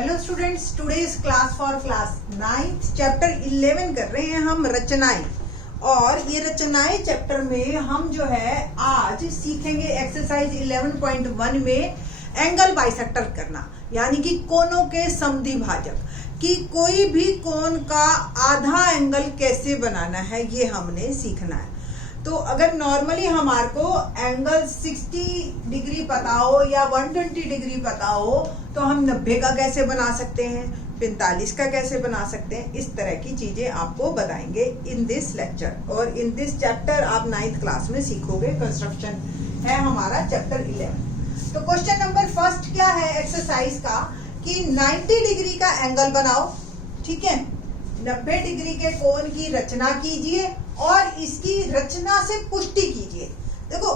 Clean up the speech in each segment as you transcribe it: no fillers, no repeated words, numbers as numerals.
Hello students, today's class for class 9 chapter 11 कर रहे हैं हम रचनाएं। और ये रचनाएं चैप्टर में हम जो है आज सीखेंगे एक्सरसाइज 11.1 में एंगल बाइसेक्टर करना, यानी कि कोनों के समद्विभाजक, कि कोई भी कोण का आधा एंगल कैसे बनाना है ये हमने सीखना है। तो अगर नॉर्मली हमारे को एंगल 60 डिग्री पता हो या 120 डिग्री पता हो तो हम 90 का कैसे बना सकते हैं, 45 का कैसे बना सकते हैं, इस तरह की चीजें आपको बताएंगे इन दिस लेक्चर। और इन दिस चैप्टर आप 9th क्लास में सीखोगे। कंस्ट्रक्शन है हमारा चैप्टर 11। तो क्वेश्चन नंबर फर्स्ट क्या है एक्सरसाइज का कि 90 डिग्री का एंगल बनाओ। ठीक है, 90 डिग्री के कोण की रचना कीजिए और इसकी रचना से पुष्टि कीजिए। देखो,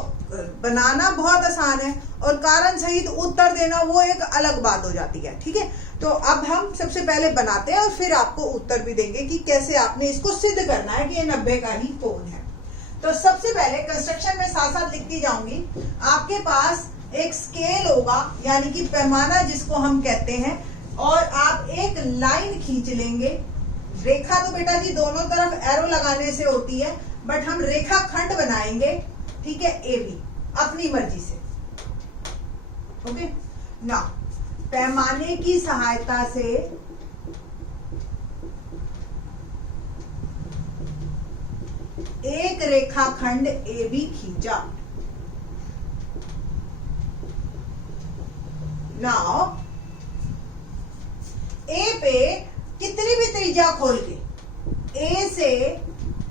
बनाना बहुत आसान है और कारण सहित उत्तर देना वो एक अलग बात हो जाती है। ठीक है, तो अब हम सबसे पहले बनाते हैं और फिर आपको उत्तर भी देंगे कि कैसे आपने इसको सिद्ध करना है कि ये 90 का ही कोण है। तो सबसे पहले कंस्ट्रक्शन में साथ साथ लिखती जाऊंगी। आपके पास एक स्केल होगा, यानी कि पैमाना जिसको हम कहते हैं, और आप एक लाइन खींच लेंगे। रेखा तो बेटा जी दोनों तरफ एरो लगाने से होती है, बट हम रेखा खंड बनाएंगे। ठीक है, ए बी अपनी मर्जी से। ओके ना, पैमाने की सहायता से एक रेखाखंड ए बी खींचा। नाउ ए पे कितनी भी त्रिज्या खोल के ए से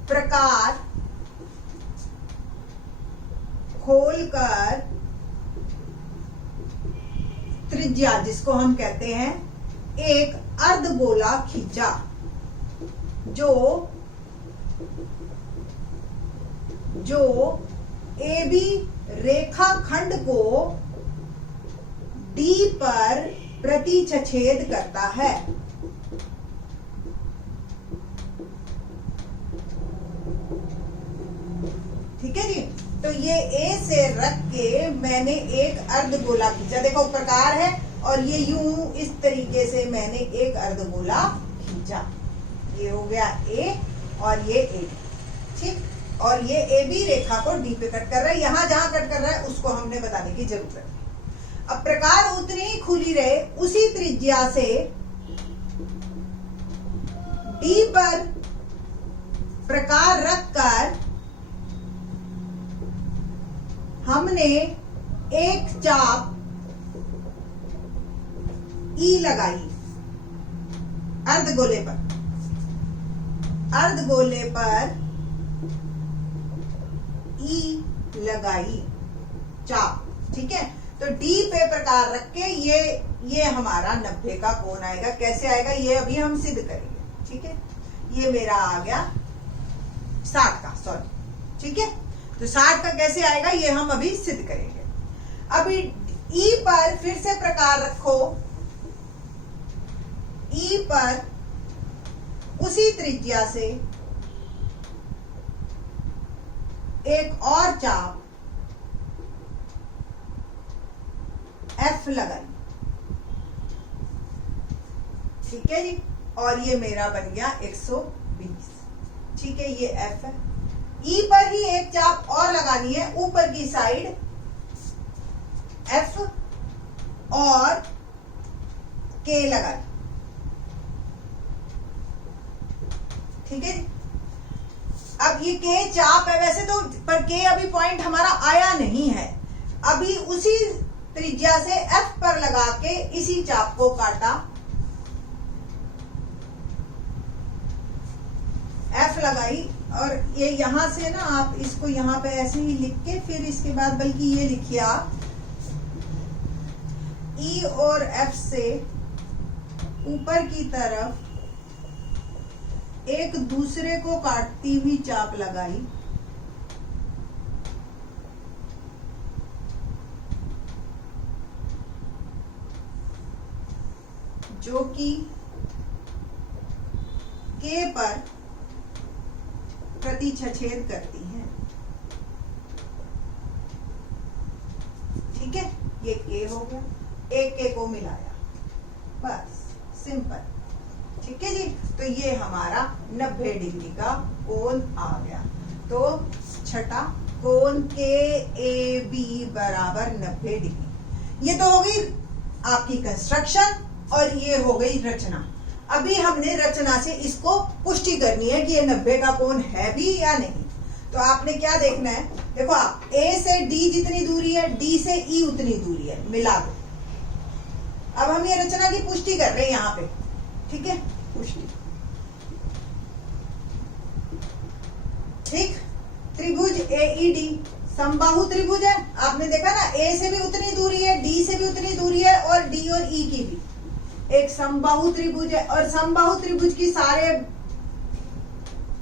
प्रकार खोलकर त्रिज्या जिसको हम कहते हैं एक अर्धगोला खींचा, जो ए बी रेखाखंड को डी पर प्रतिच्छेद करता है। ठीक है जी, तो ये ए से रख के मैंने एक अर्धगोला खींचा। देखो प्रकार है और ये यूं इस तरीके से मैंने एक अर्धगोला खींचा। ये हो गया ए और ये ए। ठीक, और ये ए बी रेखा को डी पे कट कर रहा है। यहां जहां कट कर रहा है उसको हमने बताने की जरूरत है। अब प्रकार उतनी ही खुली रहे, उसी त्रिज्या से डी पर प्रकार रखकर हमने एक चाप ई लगाई अर्धगोले पर ई लगाई चाप। ठीक है, तो डी पे प्रकार रख के ये हमारा 90 का कोण आएगा। कैसे आएगा ये अभी हम सिद्ध करेंगे। ठीक है, ये मेरा आ गया 60 का, सॉरी। ठीक है, तो 60 का कैसे आएगा ये हम अभी सिद्ध करेंगे। अभी ई पर फिर से प्रकार रखो, ई पर उसी त्रिज्या से एक और चाप एफ लगाई। ठीक है जी, और ये मेरा बन गया 120। ठीक है, ये एफ है। ई पर ही एक चाप और लगानी है ऊपर की साइड, एफ और के लगानी। ठीक है, अब ये के चाप है वैसे तो, पर के अभी पॉइंट हमारा आया नहीं है। अभी उसी त्रिज्या से एफ पर लगा के इसी चाप को काटा, एफ लगाई, और ये यहां से ना आप इसको यहां पे ऐसे ही लिख के फिर इसके बाद बल्कि ये लिखिए आप ई और एफ से ऊपर की तरफ एक दूसरे को काटती हुई चाप लगाई, जो कि के पर प्रतिच्छेद करती हैं। ठीक है, ये के हो गया, एक के को मिलाया, बस सिंपल। ठीक है जी, तो ये हमारा 90 डिग्री का कोण आ गया। तो छठा कोण KAB बराबर 90 डिग्री। ये तो हो गई आपकी कंस्ट्रक्शन और ये हो गई रचना। अभी हमने रचना से इसको पुष्टि करनी है कि ये 90 का कोण है भी या नहीं। तो आपने क्या देखना है, देखो आप A से D जितनी दूरी है, D से E उतनी दूरी है, मिला दो। अब हम ये रचना की पुष्टि कर रहे हैं यहाँ पे। ठीक है, पुष्टि। ठीक, त्रिभुज AED समबाहु त्रिभुज है। आपने देखा ना, A से भी उतनी दूरी है, D से भी उतनी दूरी है और D और E की भी। एक समबाहु त्रिभुज है और समबाहु त्रिभुज की सारे,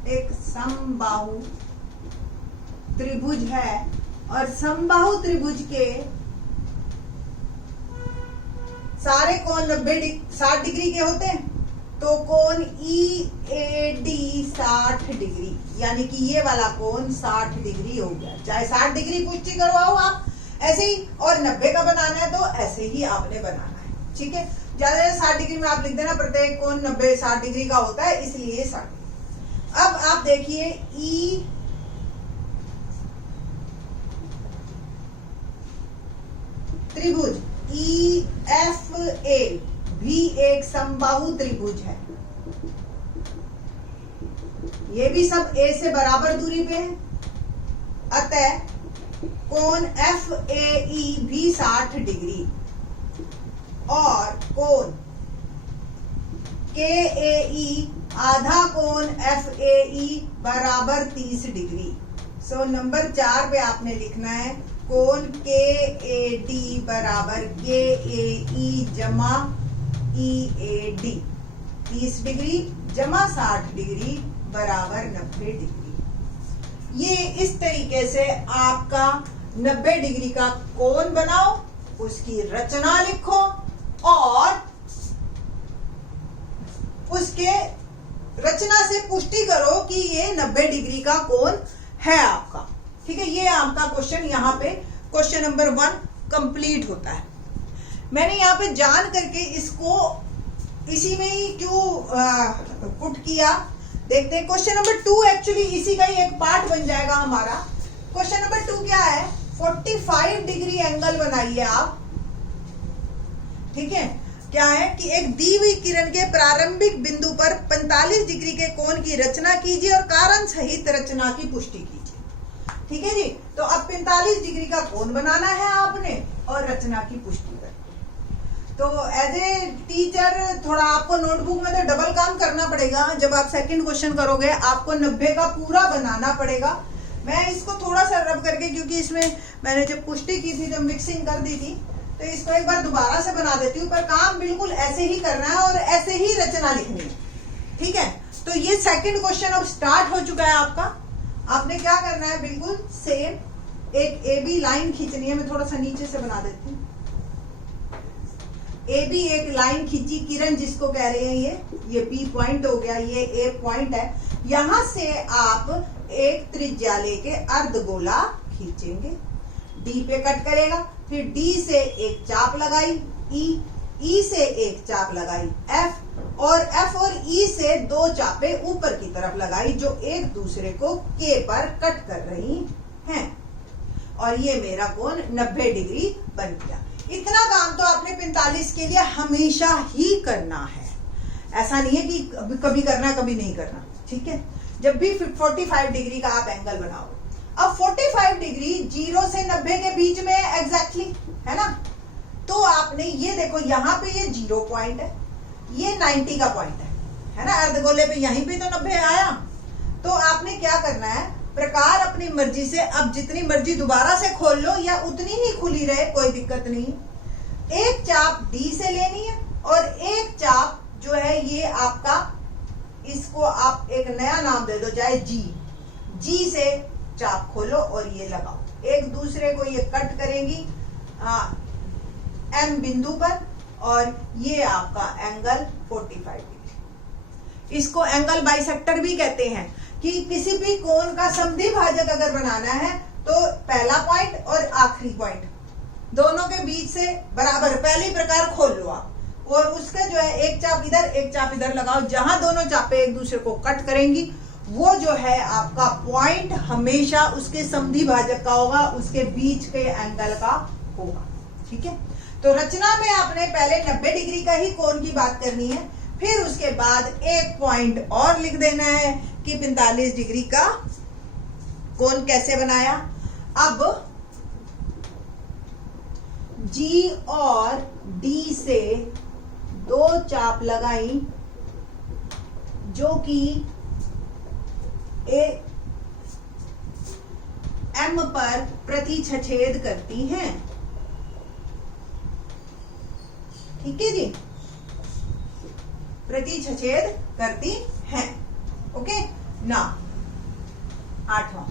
एक समबाहु त्रिभुज है और समबाहु त्रिभुज के सारे कोण 60 डिग्री के होते हैं। तो कोण EAD 60 डिग्री, यानी कि ये वाला कोण 60 डिग्री हो गया। चाहे 60 डिग्री पुष्टि करवाओ आप ऐसे ही, और 90 का बनाना है तो ऐसे ही आपने बनाना है। ठीक है, ज्यादा 60 डिग्री में आप लिख देना, प्रत्येक कोण 60 डिग्री का होता है, इसलिए 60। अब आप देखिए E त्रिभुज EFA भी एक समबाहु त्रिभुज है। ये भी सब A से बराबर दूरी पे है, अतः कोण FAE भी 60 डिग्री और कोण KAE आधा कोण FAE बराबर 30 डिग्री। सो नंबर 4 पे आपने लिखना है कोण KAD बराबर KAE जमा EAD 30 डिग्री जमा 60 डिग्री बराबर 90 डिग्री। ये इस तरीके से आपका 90 डिग्री का कोण बनाओ, उसकी रचना लिखो और उसके रचना से पुष्टि करो कि ये 90 डिग्री का कोण है आपका। ठीक है, ये आपका क्वेश्चन यहाँ पे क्वेश्चन नंबर 1 कंप्लीट होता है। मैंने यहाँ पे जान करके इसको इसी में ही क्यों पुट किया, देखते हैं। क्वेश्चन नंबर 2 एक्चुअली इसी का ही एक पार्ट बन जाएगा हमारा। क्वेश्चन नंबर 2 क्या है, 45 डिग्री एंगल बनाइए आप। ठीक है, क्या है कि एक दी हुई किरण के प्रारंभिक बिंदु पर 45 डिग्री के कोण की रचना कीजिए और कारण सहित रचना की पुष्टि कीजिए। ठीक है जी, तो अब 45 डिग्री का कोण बनाना है आपने और रचना की पुष्टि करनी। तो एज ए टीचर थोड़ा आपको नोटबुक में तो डबल काम करना पड़ेगा। जब आप सेकंड क्वेश्चन करोगे आपको 90 का पूरा बनाना पड़ेगा। मैं इसको थोड़ा सा रब करके, क्योंकि इसमें मैंने जब पुष्टि की थी तो मिक्सिंग कर दी थी, तो इसको एक बार दोबारा से बना देती हूँ। पर काम बिल्कुल ऐसे ही करना है और ऐसे ही रचना लिखनी है। ठीक है, तो ये सेकंड क्वेश्चन अब स्टार्ट हो चुका है आपका। आपने क्या करना है, बिल्कुल सेम एक AB लाइन खींचनी है। मैं थोड़ा सा नीचे से बना देती हूँ। AB एक लाइन खींची, किरण जिसको कह रहे हैं, ये B पॉइंट हो गया, ये A पॉइंट है। यहां से आप एक त्रिज्या लेके अर्धगोला खींचेंगे, D पे कट करेगा, फिर D से एक चाप लगाई E से एक चाप लगाई F और E से 2 चापे ऊपर की तरफ लगाई जो एक दूसरे को K पर कट कर रही हैं, और ये मेरा कोण 90 डिग्री बन गया। इतना काम तो आपने 45 के लिए हमेशा ही करना है। ऐसा नहीं है कि कभी करना कभी नहीं करना। ठीक है, जब भी 45 डिग्री का आप एंगल बनाओ। अब 45 डिग्री 0 से 90 के बीच में एग्जैक्टली है ना। तो आपने ये देखो, यहाँ पे ये 0 पॉइंट है, ये 90 का पॉइंट है ना। अर्धगोले पे यहीं पे तो 90 आया। तो आपने क्या करना है, प्रकार अपनी मर्जी से, अब जितनी मर्जी दोबारा से खोल लो या उतनी ही खुली रहे, कोई दिक्कत नहीं। एक चाप D से लेनी है और एक चाप जो है ये आपका, इसको आप एक नया नाम दे दो, चाहे G से चाप खोलो और ये लगाओ। एक दूसरे को ये कट करेंगी M बिंदु पर, और ये आपका एंगल 45 डिग्री। इसको एंगल बाइसेक्टर भी कहते हैं कि किसी भी कोण का समद्विभाजक अगर बनाना है तो पहला पॉइंट और आखिरी पॉइंट दोनों के बीच से बराबर, पहले प्रकार खोल लो आप, और उसका जो है एक चाप इधर एक चाप इधर लगाओ, जहां दोनों चापे एक दूसरे को कट करेंगी वो जो है आपका पॉइंट हमेशा उसके समद्वि भाजक का होगा, उसके बीच के एंगल का होगा। ठीक है, तो रचना में आपने पहले 90 डिग्री का ही कोण की बात करनी है, फिर उसके बाद एक पॉइंट और लिख देना है कि 45 डिग्री का कोण कैसे बनाया। अब G और D से दो चाप लगाई जो कि M पर प्रतिच्छेद करती हैं। ठीक है जी, प्रतिच्छेद करती हैं। ओके ना, 8वां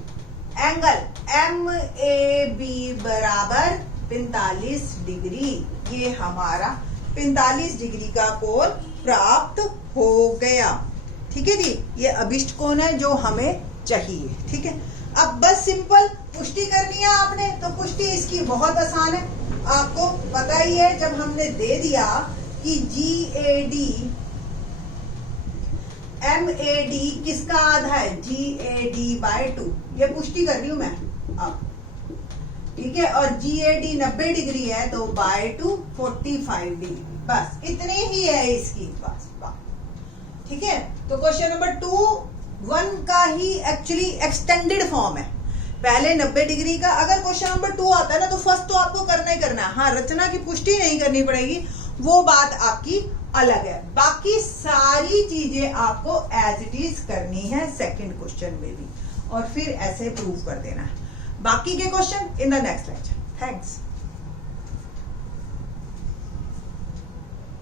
एंगल MAB बराबर 45 डिग्री, ये हमारा 45 डिग्री का कोण प्राप्त हो गया। ठीक है जी, ये अभिष्ट कोण है जो हमें चाहिए। ठीक है, अब बस सिंपल पुष्टि करनी है आपने, तो पुष्टि इसकी बहुत आसान है, आपको पता ही है। जब हमने दे दिया कि GAD MAD किसका आधा है, GAD/2, ये पुष्टि कर रही हूं मैं अब। ठीक है, और GAD 90 डिग्री है तो /2 45 डिग्री, बस इतनी ही है इसकी बस बात। ठीक है, तो क्वेश्चन नंबर 2 का ही एक्चुअली एक्सटेंडेड फॉर्म है। पहले 90 डिग्री का अगर क्वेश्चन नंबर 2 आता है ना, तो फर्स्ट तो आपको करना ही करना है। हाँ, रचना की पुष्टि नहीं करनी पड़ेगी, वो बात आपकी अलग है। बाकी सारी चीजें आपको एज इट इज करनी है सेकंड क्वेश्चन में भी, और फिर ऐसे प्रूव कर देना है। बाकी के question in the next lecture. Thanks.